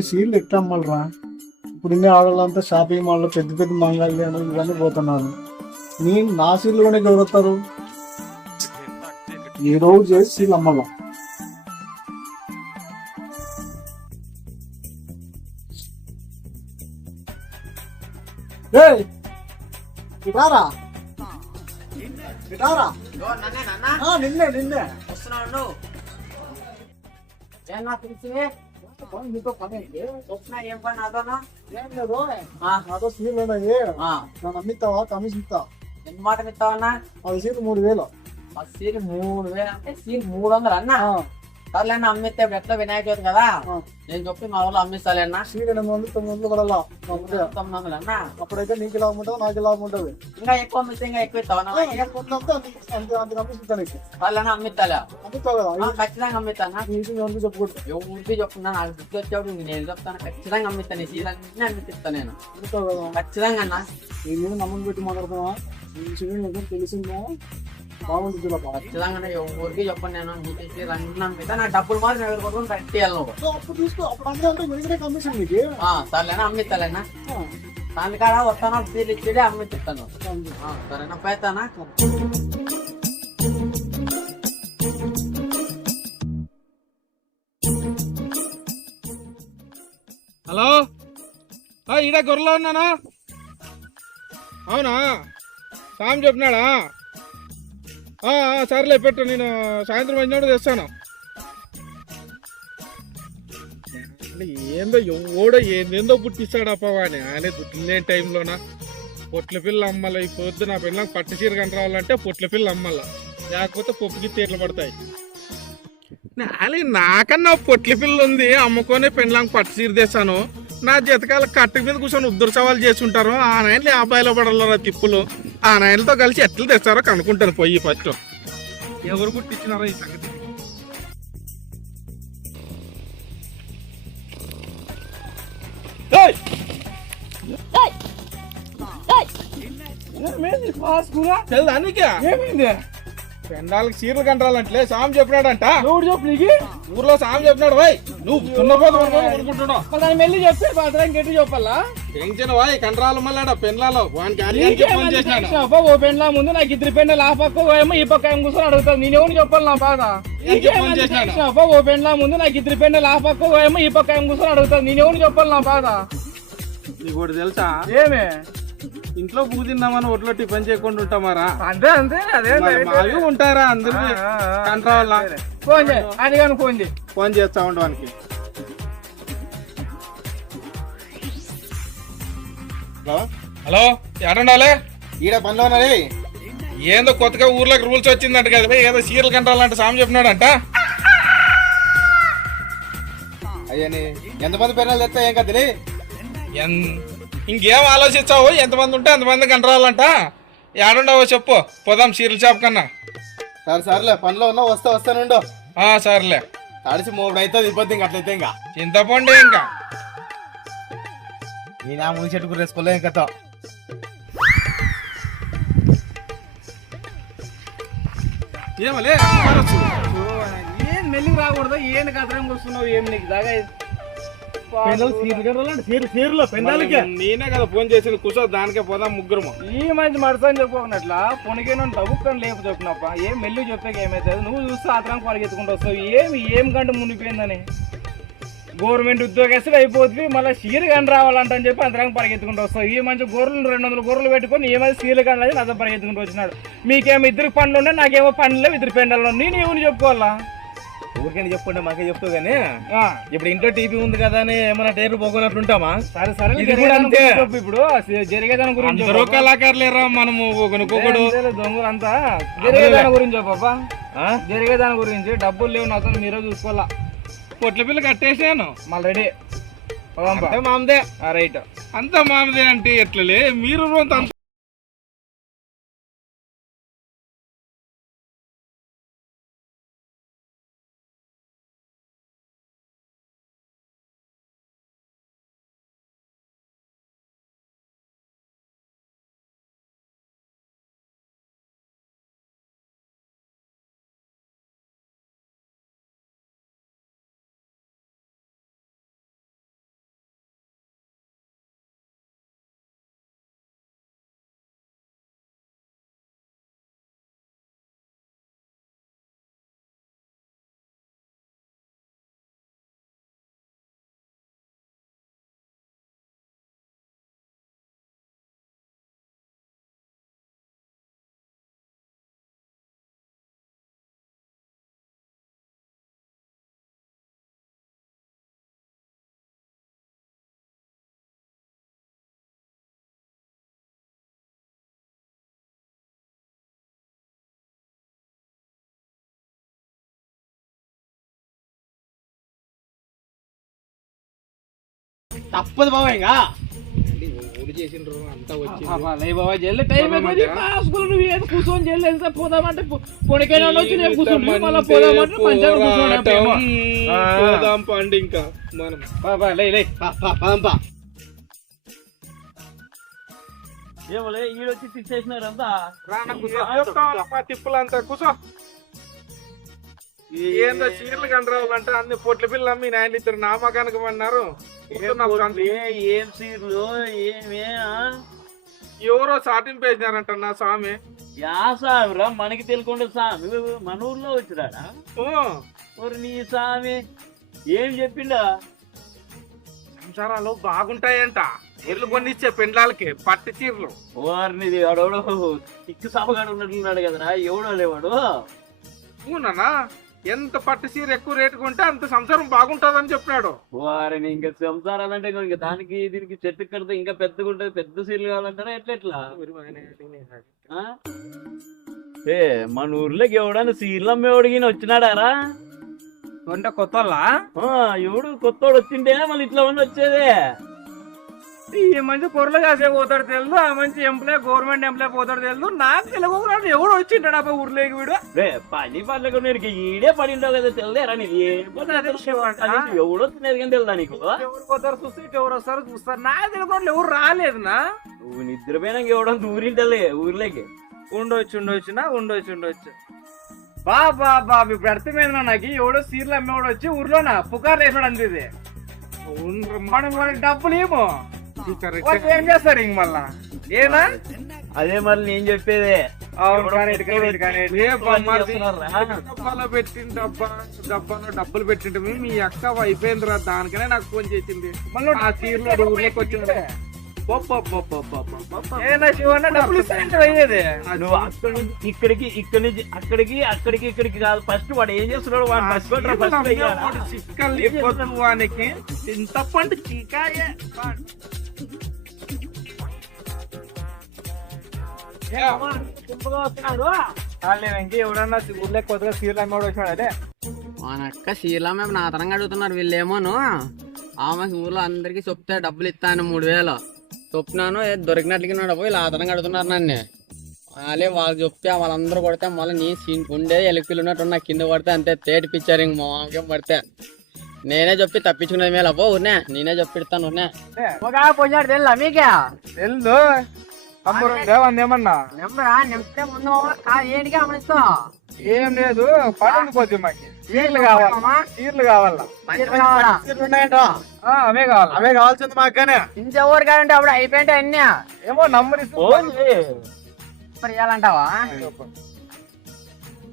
ఇన్ని సీట్లు ఎట్లా అమ్మాలరా ఇప్పుడు ఇన్ని ఆడవాళ్ళంతా షాపింగ్ మాల్లో పెద్ద పెద్ద మంగళ్యాలు ఇవన్నీ పోతున్నారు. నేను నా సీట్లు కూడా ఎవరుతారు ఈ రోజు చేసి సీట్లు అమ్మాల ఇటారా? ఇటారా? నిన్నే నిన్నే నీతో పని ఏంటి? ఏం లేదు నాతో సీట్లు ఉన్నాయి నన్ను అమ్మిస్తావా కమిషన్ ఇస్తా ఎంత మాట ఇస్తావన్నా అది సీట్లు మూడు వేలు ఆ సీల్ మూడు వేలు అంటే సీల్ మూడు వందలు అన్న ఆ, సర్లే అన్న అమ్మితే ఎట్లా వినాయక చవితి కదా. నేను చెప్పి మా ఊళ్ళో అమ్మిస్తాలే అన్న. సీట్ ఎనిమిది వందలు తొమ్మిది వందలు కూడా తొమ్మిది వందలు అన్న? అప్పుడైతే నీకు లాభం ఉంటుంది నాకు లాభం ఉంటుంది ఇంకా ఎక్కువ అమ్మితే ఇంకా ఎక్కువ ఇస్తావన్నా అంతే అంతే అంత కమిషన్ ఇస్తా నీకు. సర్లే అమ్మిస్తాలే. ఖచ్చితంగా అమ్మిస్తానా చెప్పకూడదు ఎవరికి చెప్తున్నా నాకు గుర్తు వచ్చేప్పుడు నేను చెప్తాను ఖచ్చితంగా అమ్మిస్తాను ఈ సీల్ అన్ని అమ్మిస్తాను నేను ఖచ్చితంగా అన్న. నీ మీద నమ్మకం పెట్టి మాట్లాడుతున్నా తెలిసిందా? బాగుంటుంది. ఖచ్చితంగా ఎవరికి చెప్పను నేను నీకు ఈ సీల్ అన్ని అమ్మిస్తా నా డబ్బులు మాత్రం ఎవరి కోసం కట్టేయాలి నువ్వు సో అప్పుడు తీసుకో అప్పుడు కమిషన్ నీకు సర్లేనా అమ్మిస్తాలేనా? దాని కాడ వస్తాను సీల్ ఇచ్చేది అమ్మిస్తాను. సరేనా పోతానా? హలో? ఈడ గొర్రెలో ఉన్నానా? అవునా? సామి చెప్పినాడా? సర్లే పెట్టు నేను సాయంత్రం వచ్చినప్పుడు తెస్తాను. ఏందో ఎవడో ఏందేందో పుట్టిస్తాడప్ప వాడిని ఆయన దుడ్లేని టైంలోనా? పొట్ల పిల్ల అమ్మల ఈ పొద్దు నా పిల్లలకు పట్టు చీర కంటాలంటే పొట్ల పిల్ల అమ్మల. లేకపోతే పప్పుకి తీర్లు పడతాయి? నాలి నాకన్నా పొట్ల పిల్ల ఉంది అమ్ముకొని పెండ్లాంకి పట్టు చీర తెస్తాను. నా జతకాల కట్టు మీద కూర్చొని ఉద్దరు సవాలు చేస్తుంటారు. ఆ నాయనలు యాభైలో పడాలరా తిప్పులు? ఆ నాయనలతో కలిసి ఎట్లా తెస్తారో కనుక్కుంటాను పోయి ఫస్ట్ ఎవరు పుట్టించినారో ఈ సంగతి. ఏయ్! పెండాలకి చీరలు కంటాలంటే సామి చెప్పినాడంట. ఎవడు చెప్పు నీకు? ఊర్లో సామి చెప్పినాడు వై నువ్వు తున్నపోతు అనుకుంటున్నావు మరి దాన్ని మెల్లి చెప్తే మాత్రం గట్టి చెప్పాలా? టెన్షన్ వాయ్ కండ్రాలు మళ్ళాడ పెండ్లాలో? వానికి ఓ పెండ్లా ముందు నాకు ఇద్దరు పెండ్లు ఆ పక్క ఏమో ఈ పక్క ఏమో కూర్చొని అడుగుతాను నేను ఎవరు చెప్పాలి నా బాధ? ఓ పెండ్లా ముందు నాకు ఇద్దరు పెండ్లు ఆ పక్క ఏమో ఈ పక్క ఏమో కూర్చొని అడుగుతాను నేను ఎవరు చెప్పాలి నా బాధ? నీకు తెలుసా? ఏమే? ఇంట్లో పూ తిందామని ఒట్లో టిఫిన్ చేయకుండా ఉంటామారా? అంతే అంతే అదే మావి ఉంటారా అందరూ? కంట్రోల్ ఫోన్ చేయి అది కానీ ఫోన్ చేయి. ఫోన్ చేస్తా ఉండడానికి హలో? ఎడండాలే ఈడ పనిలో ఉన్నది ఏందో కొత్తగా ఊర్లోకి రూల్స్ వచ్చిందంట కదా బే, ఏదో సీరియల్ కంట్రాలంటే సామి చెప్పినాడంట అయ్యని ఎంతమంది పెన్నాలు తెస్తా ఏం కదిలి ఎన్- ఇంకేం ఆలోచించావు ఎంతమంది ఉంటే అంతమంది కంట్రాలంట ఏడుండవో చెప్పు. పోదాం సీరియల్ షాప్ కన్నా. సరే సర్లే. పనిలో ఉన్నా వస్తా వస్తానుండు. ఆ సర్లే. తడిసి మూడు అవుతుంది ఇబ్బంది ఇంక అట్లయితే ఇంకా. చింతపండు ఇంకా. నేను ఆ ముని చెట్టు వేసుకోలే ఇంకా ఏమలే? ఏం మెల్లికి రాకూడదు? ఏం కథరం కూర్చున్నావు ఏం నీకు దాగా? నేనే కదా ఫోన్ చేసింది కూర్చో దానికే పోదాం ముగ్గురు ఈ మంచి మడసని చెప్పుకున్నట్ల పొనికేను తవ్వుకొని లేపు చెప్పినప్ప ఏం మెల్లి చెప్పాక ఏమైతుంది? నువ్వు చూస్తే ఆతరానికి పరిగెత్తుకుంటూ వస్తావు. ఏమి ఏం గంట మునిగిపోయిందని? గవర్నమెంట్ ఉద్యోగస్తులు అయిపోతుంది మళ్ళీ సీర గంట రావాలంట అని చెప్పి అంతరానికి పరిగెత్తుకుంటూ వస్తావు. ఈ మంచి గొర్రెలు రెండు వందల గొర్రెలు పెట్టుకొని ఏమైనా సీర గంట అని అతను పరిగెత్తుకుంటూ వచ్చినాడు. మీకేమో ఇద్దరు పండ్లు ఉన్నాయి నాకేమో పండ్లు లేవు ఇద్దరు పెండలు నేను ఏమని చెప్పుకోవాలా? ఊరికని చెప్పుకుంటే మాకే చెప్తావు కానీ ఆ, ఇప్పుడు ఇంట్లో టీవీ ఉంది కదా అని ఏమైనా టైర్ పోగొన్నట్లుంటామా సరే సరే ఇది కూడా అంతే. ఇప్పుడు. జరిగేదాని గురించి అందరూ. కళాకారులేరా మనము ఒకరికొకడు అంతేలే దొంగలంతా. జరిగేదాని గురించి చెప్పబ్బా జరిగేదాని గురించి. డబ్బులు లేవు నాతో మీరే చూసుకోవాలా. పొట్ల పిల్ల కట్టేసాను. మళ్ళీ రెడీ. మామదే. రైట్. అంత మామదే అంటే ఎట్లలే? మీరు అంత తప్పదు బాబా ఇంకా. చేసిండ్రు అంతా వచ్చి నువ్వు ఏది కూర్చొని పోదామంటే పొడికైనా వచ్చి నేను కూర్చుంటే మళ్ళీ పోదామంటే మంచిగా కూర్చోండి పోదాం పండి ఇంకా మనం. బాబా లే లే. పదంపా ఏమలే ఈడొచ్చి ఫిక్స్ చేసినారంతా రానా కూర్చో. చెప్తావా తిప్పులంతా కూర్చో. ఏందో చీరలు కండ్రావాలంటే అన్ని పొట్ల పిల్లలు అమ్మి నాయన ఇద్దరు నామకానికి అన్నారు ఏం సీర్లు ఏమే ఎవరో చాటింపు వేసినారంట నా స్వామి. యా సామిరా మనకి తెలియకుండా సామి మన ఊర్లో వచ్చిరాడా మరి నీ సామి ఏం చెప్పిండా? సంసారాలు బాగుంటాయంట. చీరలు ఇచ్చే పెండ్లాలకి పట్టు చీరలు. వారిని ఎవడెవడో తిక్కు సభగాడు ఉన్నట్లున్నాడు కదరా ఎవడో లేవాడు? అవునా ఎంత పట్టు చీర ఎక్కువ రేటు కొంటే అంత సంసారం బాగుంటుందని చెప్పినాడు. వారిని ఇంకా సంసారాలంటే ఇంకా దానికి దీనికి చెట్టు కడితే ఇంకా పెద్దగా ఉంటుంది పెద్ద సీర్లు కావాలంటారా ఎట్లా ఎట్లా? ఆ? ఏ మన ఊర్లోకి ఎవడన్నా సీర్లు అమ్మేవాడికి వచ్చినాడారా? అంటే కొత్త ఆ, ఎవడు కొత్తోడు వచ్చిండే మళ్ళీ ఇట్లా ఉండి వచ్చేదే. ఈ మంచి పొరలు కాసే పోతాడు తెలుసు? ఆ మంచి ఎంప్లాయ్ గవర్నమెంట్ ఎంప్లాయ్ పోతాడు తెలుసు. నాకు తెలుగు ఎవడు వచ్చింటాడు అబ్బా ఊర్లోకి వీడు? రే పని పనులకు నీకు ఈడే పడి ఉండవు కదా పని అదే అంట. కనీసం ఎవడు వచ్చినది కానీ తెలుదా నీకు? ఎవరు పోతారు చూస్తే ఎవరు వస్తారు చూస్తారు. నాకు తెలియకుండా ఎవరు రాలేదు నా నువ్వు నిద్రపోయినాక ఎవడో దూరింటలే ఊర్లోకి. ఉండొచ్చు ఉండొచ్చు నా ఉండొచ్చు ఉండొచ్చు. బా బా బాబు ఇప్పుడు అర్థమైంది నాకు ఎవడో సీర్లు అమ్మేవాడు వచ్చి ఊర్లోనా? పుకార్లు వేసాడు అంతే ఇది. డబ్బులు ఏమో ఏం చేస్తారు ఇంక మళ్ళా? ఏనా? అదే మరి నేను చెప్పేదే. పెట్టిన డబ్బా? డబ్బాలో డబ్బులు పెట్టింటే మీ అక్క అయిపోయిందిరా దానికనే నాకు ఫోన్ చేసింది. మళ్ళీ ఆ ఊర్లోకి వచ్చింది. నువ్వు అక్కడి నుంచి ఇక్కడికి ఇక్కడి నుంచి అక్కడికి అక్కడికి ఇక్కడికి కాదు. ఫస్ట్ వాడు ఏం చేస్తున్నాడు? వాడు ఫస్ట్ ఫస్ట్ చీకాయే చాలే వెంకీ ఎవడన్నా ఊర్లోకి కొత్తగా సీర్లు అమ్మేవాడు వచ్చాడు అదే. మన అక్క మేము నా తరంగా అడుగుతున్నారు వీళ్ళేమోను. ఆమె ఊర్లో అందరికి చెప్తే డబ్బులు ఇస్తాను మూడు వేలు. చెప్తున్నాను దొరికినట్లుగా దొరికినట్లుగా పోయి ఆ తరంగా అడుగుతున్నారు నన్ను. వాళ్ళే వాళ్ళు చెప్తే వాళ్ళందరూ కొడితే మళ్ళీ నీ సీన్ ఉండే ఎలుకలు ఉన్నట్టు నా కింద పడితే అంతే తేటి పిచ్చారు ఇంక మా మామకేం పడితే. నేనే చెప్పి తప్పించుకునేది మేలు అబ్బో ఉన్నా నేనే చెప్పిస్తాను ఉన్నా పోయినాడు తెల్లా మీకే? ఏమన్నా? నెంబరా? నెంబర్ ముందు ఏంటికి అమనిస్తాం ఏం లేదు మాకి. సీర్లు కావాలా? అవే కావాలా? అవే కావాల్సింది మాకనే. ఇంకెవరు కాదంటే అప్పుడు అయిపోయింటే అన్నీ. ఏమో నంబర్ ఇస్తే మరి ఇవ్వాలంటావా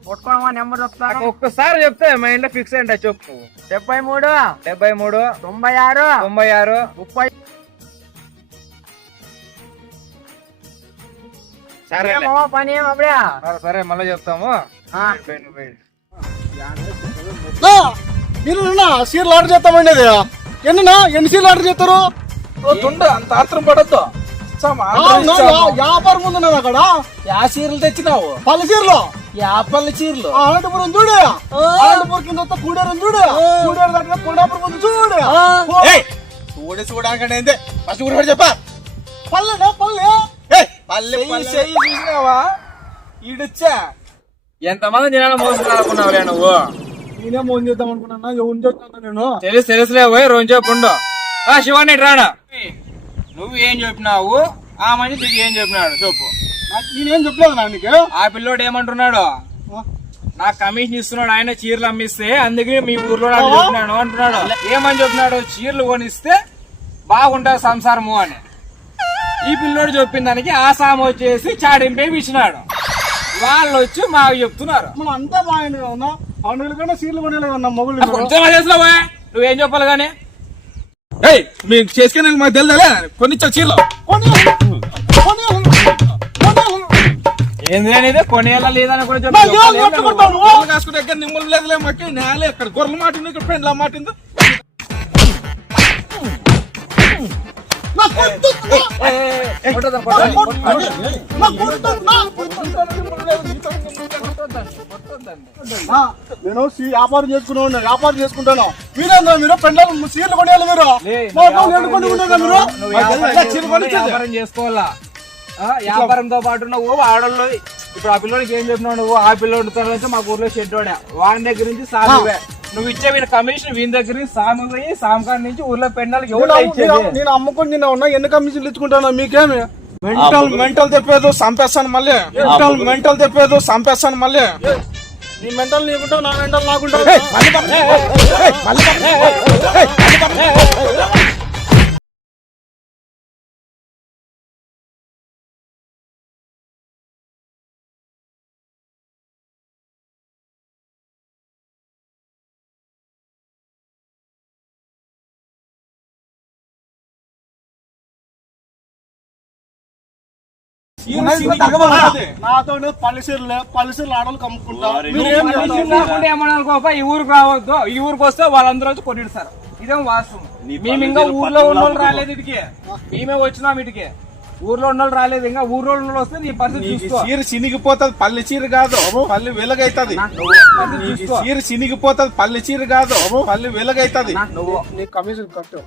కొట్టుకోవడమా నెంబర్ చెప్తాను. ఒక్కసారి చెప్తే మా ఇంట్లో ఫిక్స్ అయ్యింటా చెప్పు. డెబ్బై మూడు డెబ్బై మూడు తొంభై ఆరు తొంభై ఆరు ముప్పై సరే ఏమో పని ఏమో అప్పుడే. సరే మళ్ళీ చెప్తాము. మీరు సీర్లు ఆర్డర్ చేస్తామండి అది ఎన్నినా ఎన్ని సీర్లు ఆర్డర్ చేస్తారు? అంత ఆత్రం పడద్దు. వ్యాపారం ఉంది నా అక్కడ. యా చీరలు తెచ్చినావు. పల్లె సీర్లు? యాపల్లి చీరలు. అనంతపురం చూడు. అనంతపురం కింద వస్తే కూడేరం చూడు. కూడేరు దగ్గర కొండాపురం ఉంది చూడు. చూడి చూడాకంటే ఫస్ట్ కూడా చెప్పా. పల్లె ఏయ్, పల్లె చెయ్యి చూసినావా? ఈడొచ్చా? ఎంతమంది జనాలు మోసం అనుకున్నావులే నువ్వు? నేనే ఫోన్ చేద్దాం అనుకున్నా చెప్తాను నేను? తెలుసు తెలుసులే పోయి రెండు చెప్పుండు ఇటు రానా. నువ్వు ఏం చెప్పినావు? ఆ మనిషి ఏం చెప్పినాడు? చెప్పు. నేనేం చెప్పలేదు నా నీకు ఆ పిల్లోడు ఏమంటున్నాడు? నాకు కమిషన్ ఇస్తున్నాడు ఆయన చీరలు అమ్మిస్తే అందుకే మీ ఊర్లో నాకు చెప్పినాను అంటున్నాడు. ఏమని చెప్పినాడు చీరలు కొనిస్తే బాగుంటుంది సంసారము అని. ఈ పిల్లోడు చెప్పిన దానికి ఆ సాము వచ్చేసి చాడింపే ఇచ్చినాడు వాళ్ళు వచ్చి మాకు చెప్తున్నారు. మనం అంతా బాగుంది కదా అవును కన్నా సీర్లు కొనేలే కదా మొగుళ్ళు కొంచెం చేసినా నువ్వేం చెప్పాలి కానీ? ఏయ్ మీకు చేసుకునే మాకు తెలుదా కొనిచ్చా చీరలు. కొని ఏంది కొనేలా లేదని కూడా కాసుకుంటే ఎక్కడ నిమ్మలు లేదులే మాకు? నేలే ఇక్కడ గొర్రెల మాటింది ఇక్కడ పెండ్ల మాటింది నేను సీ- వ్యాపారం చేసుకున్నాను వ్యాపారం చేసుకుంటాను. మీరేందా మీరు? పెండలు సీట్లు కొనేయాలి మీరు? చీరలు. వ్యాపారం చేసుకోవాలా? వ్యాపారంతో పాటు నువ్వు ఆడోళ్ళు ఇప్పుడు ఆ పిల్లోడికి ఏం చెప్పినావు నువ్వు ఆ పిల్లోడి తర్వాత మా ఊర్లో షెడ్డోడా వాడి దగ్గర నుంచి సామివే నువ్వు ఇచ్చే వీళ్ళ కమిషన్ వీని దగ్గర నుంచి సామి పోయి సామకాడి నుంచి ఊర్లో పెండాలకి ఎవరు నేను- అమ్ముకొని నేను ఉన్నా ఎన్ని కమిషన్లు ఇచ్చుకుంటాను మీకేమి మెంటల్ మెంటల్ తెప్పేదో చంపేస్తాను మళ్ళీ మెంటల్ మెంటల్ తెప్పేదో చంపేస్తాను మళ్ళీ నీ మెంటల్ నీకుంటావు నా మెంటల్ నాకుంటావు నాతో పల్లెసీరులే పల్లెసీరులు ఆడలు కమ్ముకుంటా. మీరు ఏం మనిషి చేస్తారు? లేకుండా ఏమన్నా గోప ఈ ఊరికి రావద్దు ఈ ఊరికి వస్తే వాళ్ళందరూ వచ్చి కొట్టిస్తారు. ఇదేం వాస్తవం. మేము ఇంకా ఊర్లో ఉన్న వాళ్ళు రాలేదు ఇటుకి. మేమే వచ్చినాం ఇటుకి. ఊర్లో ఉన్న వాళ్ళు రాలేదు. ఇంకా ఊర్లో ఉన్న వాళ్ళు వస్తే నీ పరిస్థితి చూసుకో. చీర చినిగిపోతుంది పల్లె చీర కాదు. పల్లె వెలుగైతది. చీర చినిగిపోతుంది పల్లె చీర కాదు. పల్లె వెలుగైతది. నువ్వు నీ కమిషన్ కట్టు.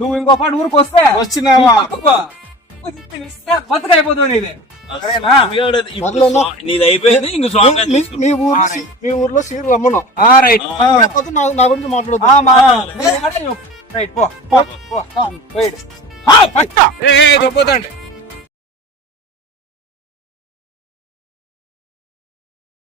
నువ్వు ఇంకో పాటు ఊరికి వస్తే. వచ్చినావా? బతుకైపోతుంది నీది నీది అయిపోయింది ఇంక గారు మీ- తీసుకో. మీ ఊరు మీ ఊర్లో సీరియల్ అమ్మను ఆ, రైట్. లేకపోతే నా నా గురించి మాట్లాడదు. రైట్. పో. పో, పో. రైట్. ఏ, ఏ, దొబ్బొద్దండి